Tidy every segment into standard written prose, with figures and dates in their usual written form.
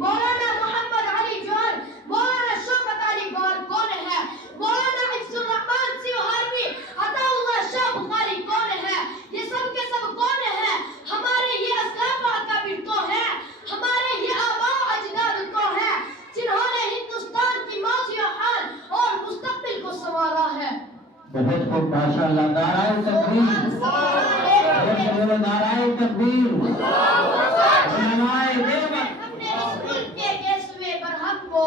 مولانا محمد علی جوہر، مولانا شوکت علی گوہر کون ہے؟ مولانا حفظ الرحمان سیوہاروی، عطا اللہ شاہ بخاری کون ہے؟ یہ سب کے سب کون ہے؟ ہمارے یہ اسلاف و اکابر تو ہیں، ہمارے یہ آباء و اجداد تو ہیں جنہوں نے ہندوستان کی ماضی و حال اور مستقبل کو سنوارا ہے۔ بہت خوب، ماشاءاللہ، نعرہ تکبیر، نعرہ تکبیر، علماء دیوبند۔ اپنے رسول کے گیسوے برہم کو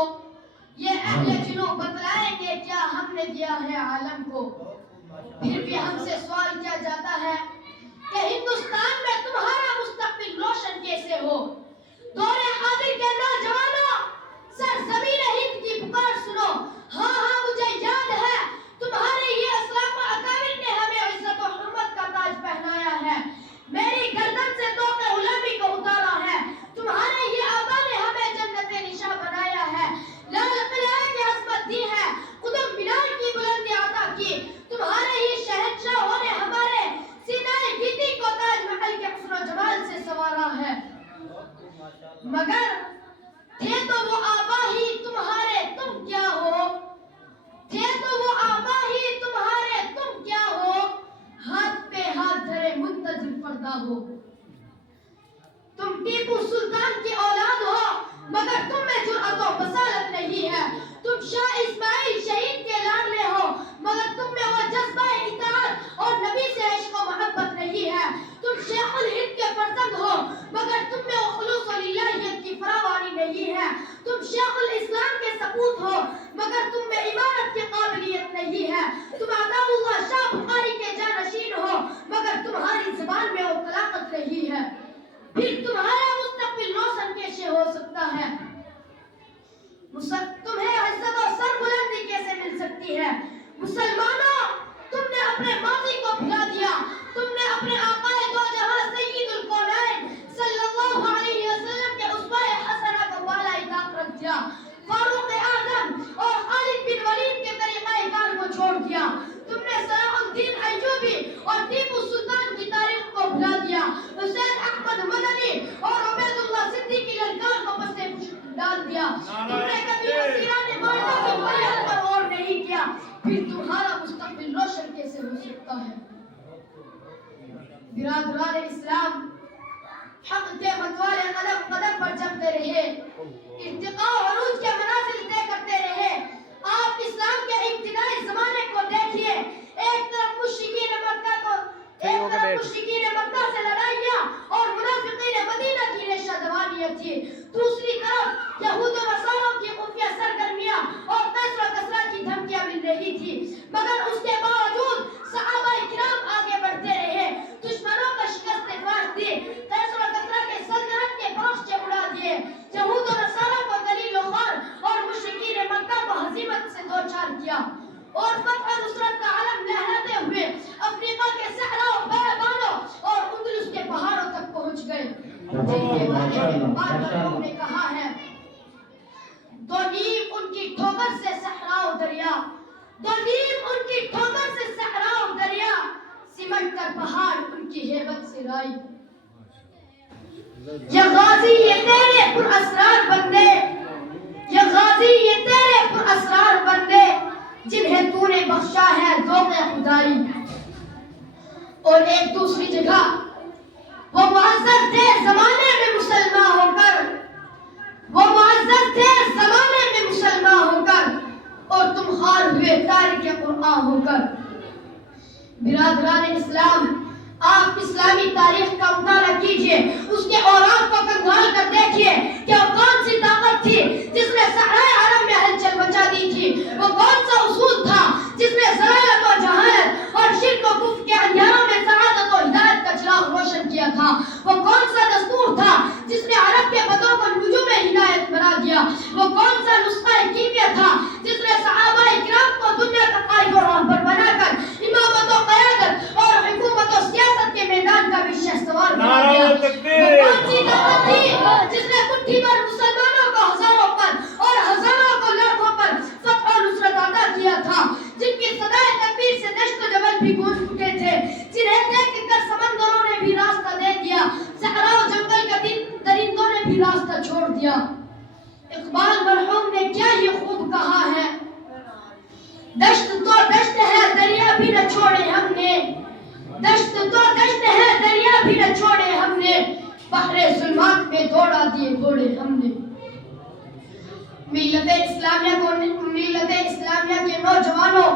یہ اہل جنوب بتلائیں گے کیا ہم نے دیا ہے عالم کو۔ پھر بھی ہم سے سوال کیا جاتا ہے کہ ہندوستان میں تمہارا مستقبل روشن کیسے ہو؟ دور حاضر کے نوجوانوں، سرزمین ہند کی پکار سنو۔ ہاں ہاں مجھے یاد ہے، تمہارے یہ اسلاف و اکابر نے ہمیں عزت و حرمت کا تاج پہنایا ہے، میری گردن سے طوق غلامی کو اتارا ہے، تمہارے یہ آبا نے ہمیں جنت نشاں بنایا ہے، لال قلعہ کی عظمت دی ہے، قطب مینار کی بلندی عطا کی، تمہارے ہی شہنشاہوں نے ہمارے سینہ گیتی کو تاج محل کے حسن و جمال سے سنوارا ہے۔ مگر تھے تو وہ آبا ہی تمہارے، تم کیا ہو؟ تھے تو وہ آبا ہی تمہارے، تم کیا ہو؟ ہاتھ پہ ہاتھ دھرے منتظر فردا ہو۔ تم ٹیپو سلطان کی اولاد ہو، مگر تم میں جرأت و بصالت نہیں ہے۔ تم شاہ اسماعیل شہید کے لاڈلے ہو، مگر تم میں وہ جذبہ اطاعت اور نبی سے عشق و محبت نہیں ہے۔ تم شیخ الہند کے فرزند ہو، مگر تم میں وہ خلوص و للہیت کی فراوانی نہیں ہے۔ تم شیخ الاسلام کے سپوت ہو، مگر تم میں عبادت کی قابلیت نہیں ہے۔ تم عطا اللہ شاہ بخاری کے جانشین ہو، مگر تمہاری زبان میں وہ طلاقت نہیں ہے۔ پھر تمہارا مستقبل روشن کیسے ہو سکتا ہے؟ تمہیں عزت و سربلندی کیسے مل سکتی ہے؟ مسلمانوں، تم نے اپنے ماضی کو بھلا دیا، تم نے اپنے آقا دو جہاں سید الکونین صلی اللہ علیہ وسلم کے اسوہ حسنہ کو بالائے طاق رکھ دیا، فاروق اعظم اور خالد بن ولید کے طریقہ کار کو چھوڑ دیا، تم نے صلاح الدین ایوبی اور ٹیپو سلطان کی تاریخ کو بھلا دیا، حسین احمد مدنی اور عبید اللہ صدیقی للکار کو پس پشت ڈال دیا، تم نے کبھی اسیران مالدہ کی فریاد پر غور نہیں کیا۔ پھر تمہارا مستقبل روشن کیسے ہو سکتا ہے؟ برادران اسلام، حق کے متوالے قدم قدم پر جمتے رہے، ارتقاء و عروج کے منازل طے کرتے رہے۔ آپ اسلام کے ابتدائی زمانے کو دیکھیے، ایک طرف مشرکین مکہ سے لڑائیاں اور منافقین مدینہ کی ریشہ دوانیت تھی، دوسری طرف یہود و نصاروں کی خفیہ سرگرمیاں اور کسر و کسرہ کی دھمکیاں مل رہی تھی، مگر اس کے باوجود صحابہ کرام آگے بڑھتے رہے، دشمنوں کا شکست فاش دی، کسر و کسرہ کے سلطنت کے برشچے اڑا دیے، یہود و نصارہ کو دلیل و خار اور مشرکین مکہ کو ہزیمت سے دوچار کیا، اور فتح و نصرت کا علم لہراتے ہوئے افریقہ کے صحرا و بیابانوں اور اندلس کے پہاڑوں تک پہنچ گئے، جن کے بارے میں بارگاہوں نے کہا ہے، دو نیم ان کی ٹھوکر سے صحرا و دریا، دو نیم ان کی ٹھوکر سے صحرا و دریا، سمٹ کر پہاڑ ان کی ہیبت سے رائی۔ یہ غازی یہ تیرے پر اسرار بندے، یہ غازی یہ تیرے پر اسرار بندے، جنہیں تو نے بخشا ہے ذوق خدائی۔ اور ایک دوسری جگہ، وہ معزز تھے زمانے میں مسلمان ہو کر، وہ معزز تھے زمانے میں مسلمان ہو کر، اور تم خار ہوئے تاریخ قرآن ہو کر۔ برادران اسلام، آپ اسلامی تاریخ کا مطالعہ کیجئے، اس کے اوراق کو کنگھال کر دیکھیے کہ وہ کون سی طاقت تھی جس نے صحرائے عرب میں ہلچل مچا دی تھی، وہ کون سا اصول تھا جس نے ضلالت و جہالت اور شرک و کفر کے اندھیروں میں سعادت و ہدایت کا چراغ روشن کیا تھا، وہ کون سا دستور تھا جس نے عرب کے بدوں کو نجوم ہدایت بنا دیا، وہ کون سا نسخہ کیمیا تھا جس نے صحابہ کرام کو دنیا کا قائد و راہبر بنا کر امامت و قیادت اور حکومت و سیاست کے میدان کا بھی شہسوار بنا دیا، وہ کون سی طاقت تھی جس نے مٹھی پر مسلمانوں کو ہزاروں پر اور ہزاروں کو لاکھوں پر فتح و نصرت عطا کیا تھا، جن کی صدائے تکبیر سے دشت و جبل بھی گونج اٹھے تھے، جنہیں دیکھ کر سمندروں نے بھی راستہ دے دیا، صحرا و جنگل کے درندوں نے بھی راستہ چھوڑ دیا۔ اقبال مرحوم نے کیا ہی خوب کہا ہے، دشت تو دشت ہے دریا بھی نہ چھوڑے ہم نے، دشت تو دشت ہے دریا بھی نہ چھوڑے ہم نے، بحر ظلمات میں دوڑا دیے گھوڑے ہم نے۔ ملت اسلامیہ کے نوجوانوں،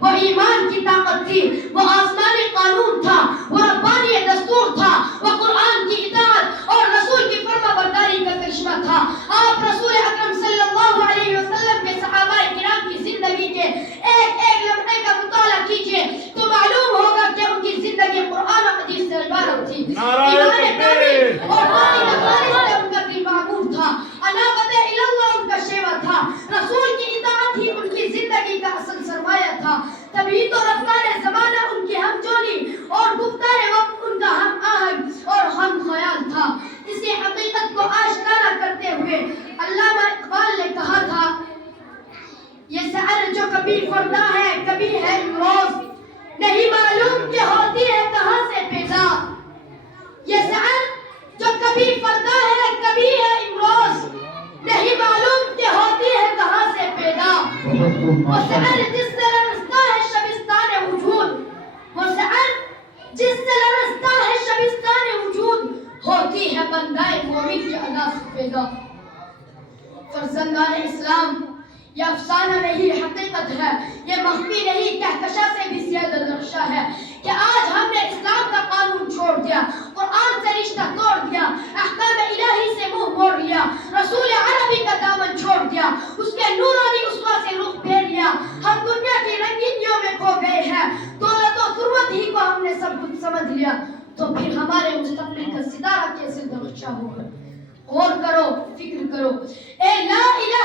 وہ ایمان کی طاقت تھی، وہ آسمانی قانون تھا، وہ ربانی دستور تھا، وہ قرآن کی اطاعت اور رسول کی فرما برداری کا کرشمہ تھا۔ آپ رسول اکرم صلی اللہ علیہ وسلم کے صحابہ کرام کی زندگی کے ایک ایک لمحے کا مطالعہ کیجئے تو معلوم ہوگا کہ ان کی زندگی قرآن و حدیث سے عبارت تھی۔ ایمان کامل اور باطن خالص سے ان کا دل معمور تھا، انابت اللہ ان کا شیوا تھا، رسول کی اطاعت ہی ان کی زندگی کا اصل سرمایہ تھا۔ تبھی تو رفتار زمانہ ان کی ہم جولی اور گفتار وقت ان کا ہم آہنگ اور ہم خیال تھا۔ اسی حقیقت کو آشکارا کرتے ہوئے علامہ اقبال نے کہا تھا، یہ سحر جو کبھی فردا ہے کبھی ہے امروز، نہیں معلوم کہ ہوتی ہے کہاں سے پیدا۔ یہ سحر جو کبھی فردا ہے کبھی ہے امروز، نہیں معلوم کہ ہوتی ہے کہاں سے پیدا۔ وہ سحر جس سے لرزتا ہے شبستان وجود، وہ سحر جس سے لرزتا ہے شبستان وجود، ہوتی ہے بندہ مومن کی ادا سے پیدا۔ فرزندان اسلام، یہ افسانہ نہیں حقیقت ہے، یہ مخفی نہیں کہکشاں سے بھی زیادہ نقشہ ہے کہ آج ہم نے اسلام کا قانون چھوڑ دیا، قرآن سے رشتہ توڑ دیا، احکام الہی سے منہ موڑ لیا، رسول عربی کا دامن چھوڑ دیا، اس کے نورانی اسوہ سے رخ پھیر لیا۔ ہم دنیا کی رنگینیوں میں کھو گئے ہیں، دولت و ثروت ہی کو ہم نے سب کچھ سمجھ لیا، تو پھر ہمارے مستقبل کا ستارہ کیسے درخشاں ہوگا؟ غور کرو، فکر کرو۔ اے لا الہ